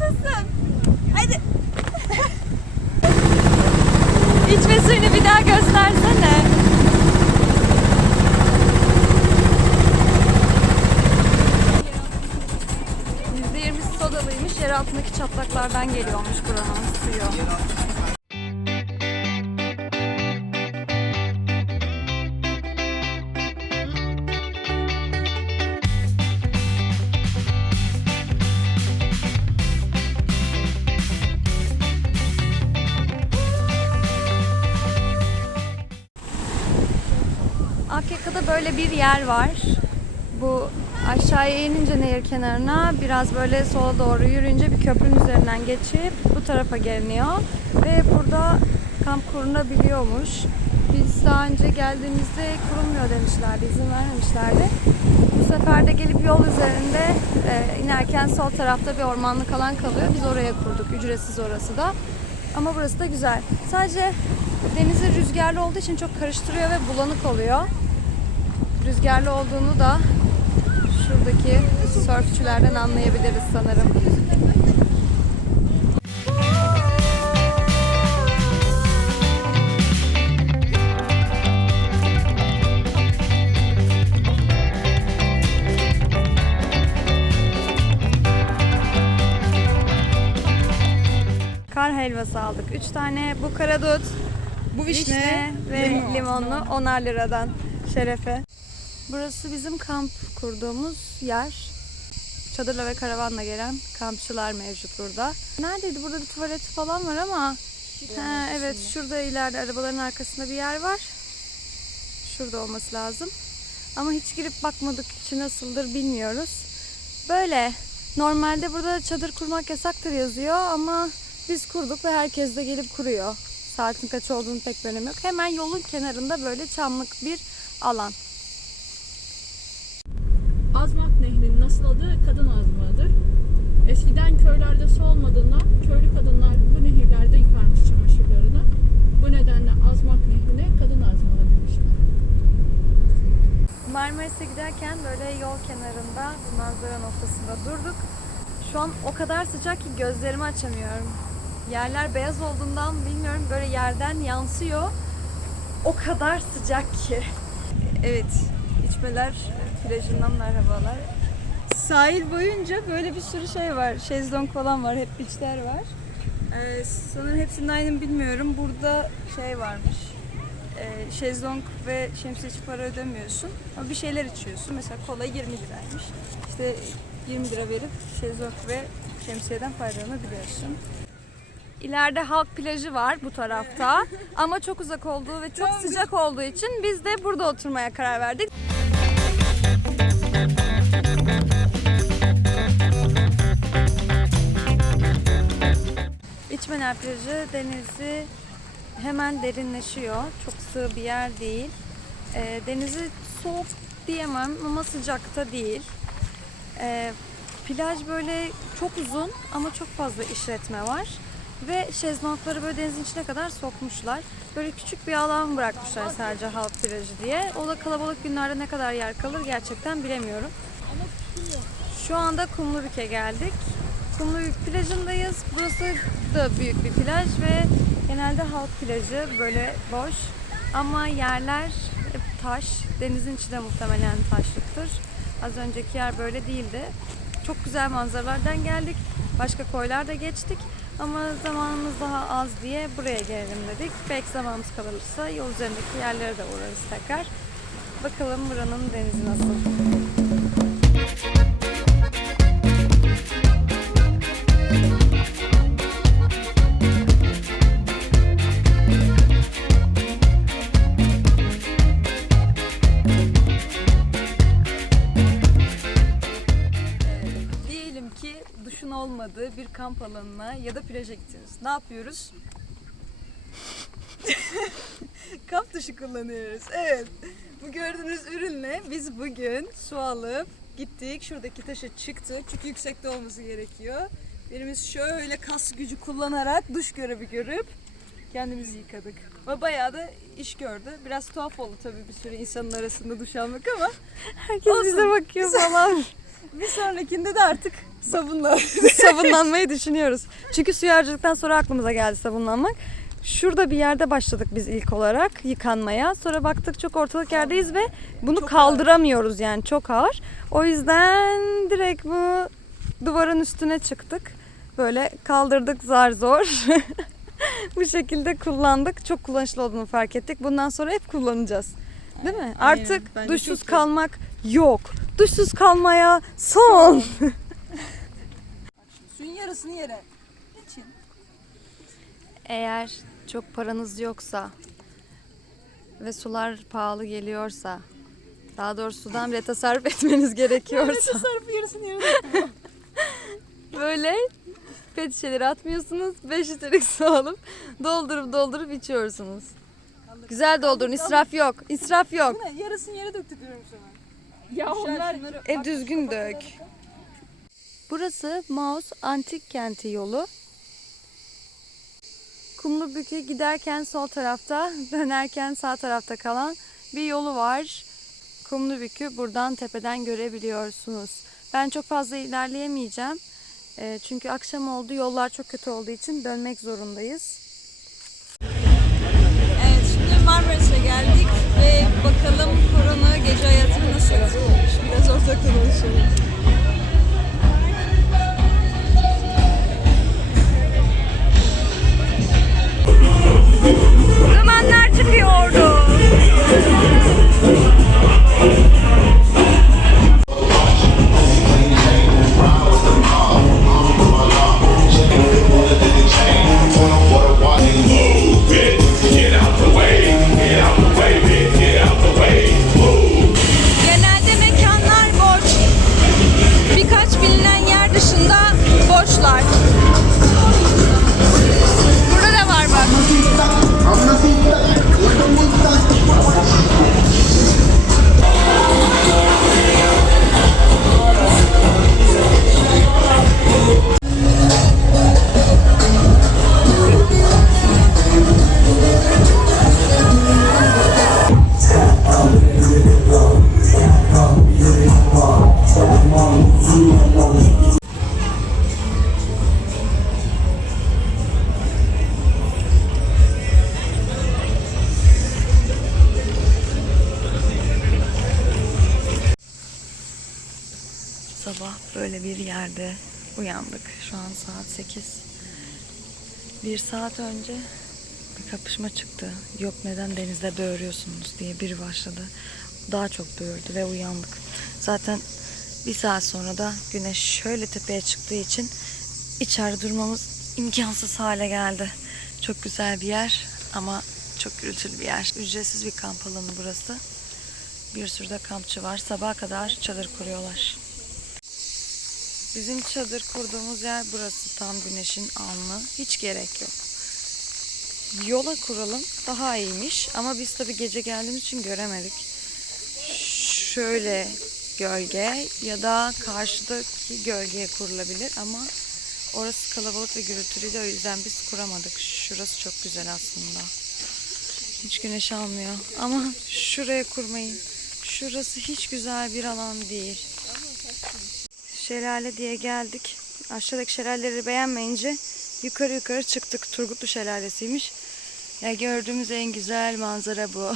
Yaşasın. Hadi. İçme suyunu bir daha göstersene. %20 sodalıymış. Yer altındaki çatlaklardan geliyormuş buranın suyu. Akyaka'da böyle bir yer var. Bu aşağıya inince nehir kenarına biraz böyle sola doğru yürüyünce bir köprünün üzerinden geçip bu tarafa geliniyor. Ve burada kamp kurulabiliyormuş. Biz daha önce geldiğimizde kurulmuyor demişlerdi, izin vermemişlerdi. Bu sefer de gelip yol üzerinde e, inerken sol tarafta bir ormanlık alan kalıyor. Biz oraya kurduk, ücretsiz orası da. Ama burası da güzel. Sadece denizi rüzgarlı olduğu için çok karıştırıyor ve bulanık oluyor. Rüzgarlı olduğunu da şuradaki sörfçülerden anlayabiliriz sanırım. Helvası aldık. Üç tane bu karadut, Bu vişne, ve limon. limonlu 10'ar liradan şerefe. Burası bizim kamp kurduğumuz yer. Çadırla ve karavanla gelen kampçılar mevcut burada. Neredeydi? Burada bir tuvalet falan var ama ha, evet şurada ileride arabaların arkasında bir yer var. Şurada olması lazım. Ama hiç girip bakmadık içi nasıldır bilmiyoruz. Böyle normalde burada çadır kurmak yasaktır yazıyor ama biz kurduk ve herkes de gelip kuruyor. Saatin kaç olduğunu pek bir önemi yok. Hemen yolun kenarında böyle çamlık bir alan. Azmak Nehri'nin asıl adı kadın azmağıdır. Eskiden köylerde su olmadığından köylü kadınlar bu nehirlerde yıkarmış çamaşırlarını. Bu nedenle Azmak Nehri'ne kadın azmağı demişler. Marmaris'e giderken böyle yol kenarında bir manzara noktasında durduk. Şu an o kadar sıcak ki gözlerimi açamıyorum. Yerler beyaz olduğundan bilmiyorum böyle yerden yansıyor. O kadar sıcak ki. Evet, içmeler plajından merhabalar. Sahil boyunca böyle bir sürü şey var. Şezlong falan var, hep beachler var. Ee, sanırım hepsinin aynı bilmiyorum. Burada şey varmış. Ee, şezlong ve şemsiye için para ödemiyorsun. Ama bir şeyler içiyorsun. Mesela kola 20 liraymış. İşte 20 lira verip şezlong ve şemsiyeden faydalanabiliyorsun. İleride halk plajı var bu tarafta. Ama çok uzak olduğu ve çok sıcak olduğu için biz de burada oturmaya karar verdik. İçmeler plajı denizi hemen derinleşiyor. Çok sığ bir yer değil. Ee, denizi soğuk diyemem ama sıcakta değil. Ee, plaj böyle çok uzun ama çok fazla işletme var. Ve şezlongları böyle denizin içine kadar sokmuşlar. Böyle küçük bir alan bırakmışlar sadece halk plajı diye. O da kalabalık günlerde ne kadar yer kalır gerçekten bilemiyorum. Şu anda Kumlubük'e geldik. Kumlubük plajındayız. Burası da büyük bir plaj ve genelde halk plajı böyle boş. Ama yerler hep taş. Denizin içi de muhtemelen taşlıktır. Az önceki yer böyle değildi. Çok güzel manzaralardan geldik. Başka koylar da geçtik. Ama zamanımız daha az diye buraya gelelim dedik. Belki zamanımız kalırsa yol üzerindeki yerlere de uğrarız tekrar. Bakalım buranın denizi nasıl. Kamp alanına ya da plaja gittiniz. Ne yapıyoruz? kamp duşu kullanıyoruz. Evet. Bu gördüğünüz ürünle biz bugün su alıp gittik. Şuradaki taşa çıktık. Çünkü yüksekte olması gerekiyor. Birimiz şöyle kas gücü kullanarak duş görevi görüp kendimizi yıkadık. Ve bayağı da iş gördü. Biraz tuhaf oldu tabii bir sürü insanın arasında duş almak ama Herkes Olsun. bize bakıyor falan. Bir sonrakinde de artık sabunla. sabunlanmayı düşünüyoruz. Çünkü suyu harcadıktan sonra aklımıza geldi sabunlanmak. Şurada bir yerde başladık biz ilk olarak yıkanmaya. Sonra baktık çok ortalık yerdeyiz ve bunu kaldıramıyoruz yani çok ağır. O yüzden direkt bu duvarın üstüne çıktık. Böyle kaldırdık zar zor. bu şekilde kullandık. Çok kullanışlı olduğunu fark ettik. Bundan sonra hep kullanacağız. Değil mi? Aynen. Artık duşsuz çok kalmak yok. Duşsuz kalmaya son. Suyun yarısını yere. için. Eğer çok paranız yoksa ve sular pahalı geliyorsa, daha doğrusu sudan bile tasarruf etmeniz gerekiyorsa Sarıp yarısını yere. böyle pet şişeleri atmıyorsunuz. 5 litrelik su alıp doldurup doldurup içiyorsunuz. Güzel doldurun. israf yok. İsraf yok. Yarısını yere döktük diyorum sana. Ya onlar E düzgün dök. Burası Maus Antik Kenti yolu. Kumlubük'e giderken sol tarafta, dönerken sağ tarafta kalan bir yolu var. Kumlubük'ü buradan tepeden görebiliyorsunuz. Ben çok fazla ilerleyemeyeceğim. E, çünkü akşam oldu, yollar çok kötü olduğu için dönmek zorundayız. Evet şimdi Marmaris'e geldik ve bakalım korona gece hayatı nasıl etkilemiş. Biraz ortakta konuşalım. Dumanlar çıkıyordu. 8. Bir saat önce bir kapışma çıktı. Yok neden denizde böğürüyorsunuz diye biri başladı. Daha çok böğürdü ve uyandık. Zaten bir saat sonra da güneş şöyle tepeye çıktığı için içeride durmamız imkansız hale geldi. Çok güzel bir yer ama çok gürültülü bir yer. Ücretsiz bir kamp alanı burası. Bir sürü de kampçı var. Sabaha kadar çadır kuruyorlar. Bizim çadır kurduğumuz yer burası. Tam güneşin alnı. Hiç gerek yok. Yola kuralım. Daha iyiymiş. Ama biz tabii gece geldiğimiz için göremedik. Şöyle gölge ya da karşıdaki gölgeye kurulabilir ama orası kalabalık ve gürültülüydü o yüzden biz kuramadık. Şurası çok güzel aslında. Hiç güneş almıyor. Ama şuraya kurmayın. Şurası hiç güzel bir alan değil. Şelale diye geldik. Aşağıdaki şelaleleri beğenmeyince yukarı yukarı çıktık. Turgutlu Şelalesi'ymiş. Ya gördüğümüz en güzel manzara bu.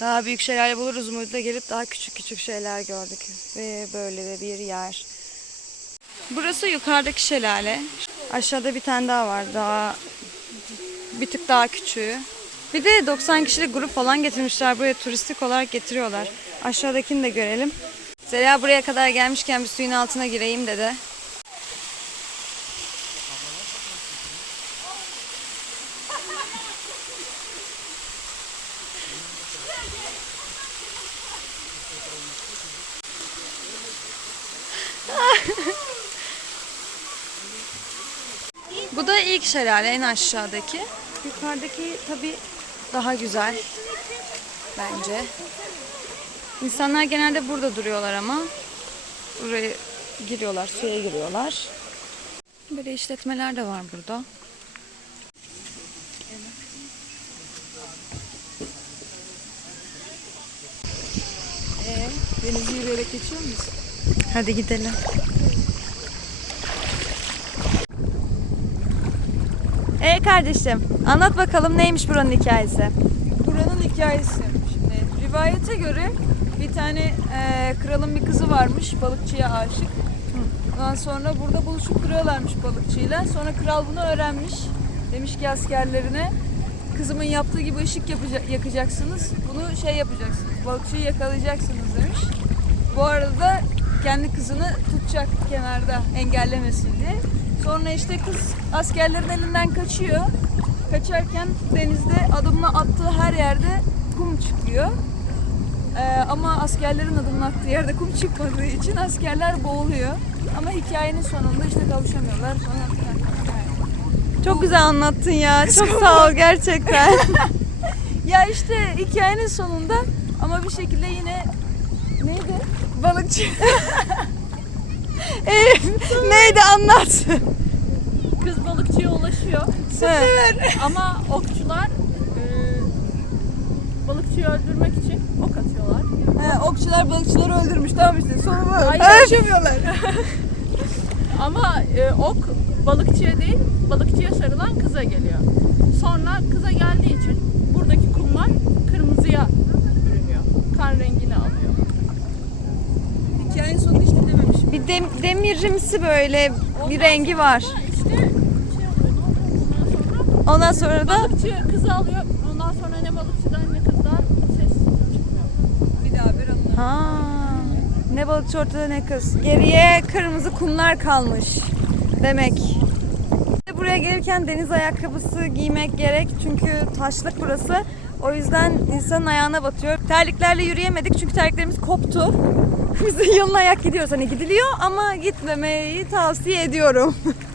daha büyük şelale buluruz umuduyla gelip daha küçük küçük şeyler gördük. Ve böyle de bir yer. Burası yukarıdaki şelale. Aşağıda bir tane daha var. Daha bir tık daha küçüğü. Bir de 90 kişilik grup falan getirmişler buraya turistik olarak getiriyorlar. Aşağıdakini de görelim. Zeliha buraya kadar gelmişken bir suyun altına gireyim dedi. Bu da ilk şelale en aşağıdaki. Yukarıdaki tabi daha güzel bence. İnsanlar genelde burada duruyorlar ama buraya giriyorlar, suya giriyorlar. Böyle işletmeler de var burada. Ee, Denizi yürüyerek geçiyor muyuz? Hadi gidelim. Ee kardeşim anlat bakalım neymiş buranın hikayesi? Buranın hikayesi. Şimdi rivayete göre bir tane e, kralın bir kızı varmış balıkçıya aşık. Ondan sonra burada buluşup duruyorlarmış balıkçıyla. Sonra kral bunu öğrenmiş. Demiş ki askerlerine kızımın yaptığı gibi ışık yapacak, yakacaksınız. Bunu şey yapacaksınız. Balıkçıyı yakalayacaksınız demiş. Bu arada kendi kızını tutacak kenarda engellemesin diye. Sonra işte kız askerlerin elinden kaçıyor. Kaçarken denizde adımını attığı her yerde kum çıkıyor. Ee, ama askerlerin adımını attığı yerde kum çıkmadığı için askerler boğuluyor. Ama hikayenin sonunda işte kavuşamıyorlar. Sonra yani. Çok güzel anlattın ya. Çok sağ ol gerçekten. Ya işte hikayenin sonunda ama bir şekilde yine neydi? Balıkçı. Neydi anlat. Kız balıkçıya ulaşıyor. Ama okçular balıkçıyı öldürmek için ok atıyorlar. He, okçular balıkçıları öldürmüş tamam işte sonu bu. Hayır. Ama e, ok balıkçıya değil, balıkçıya sarılan kıza geliyor. Sonra kıza geldiği için buradaki kumlar kırmızıya bürünüyor. Kan rengini alıyor. Hikayenin sonunda işte dememişim. Bir dem- demirimsi böyle bir rengi var. İşte şey oluyor, ne oluyor ondan sonra? Ondan sonra da Balıkçı kızı alıyor. Ondan sonra ne balıkçıdan ne kızdan ses çıkmıyor. Bir daha bir anlat. Ha, ne balıkçı ortada ne kız. Geriye kırmızı kumlar kalmış demek. Buraya gelirken deniz ayakkabısı giymek gerek çünkü taşlık burası. O yüzden insanın ayağına batıyor. Terliklerle yürüyemedik çünkü terliklerimiz koptu. Biz de yalın ayak gidiyoruz. Hani gidiliyor ama gitmemeyi tavsiye ediyorum.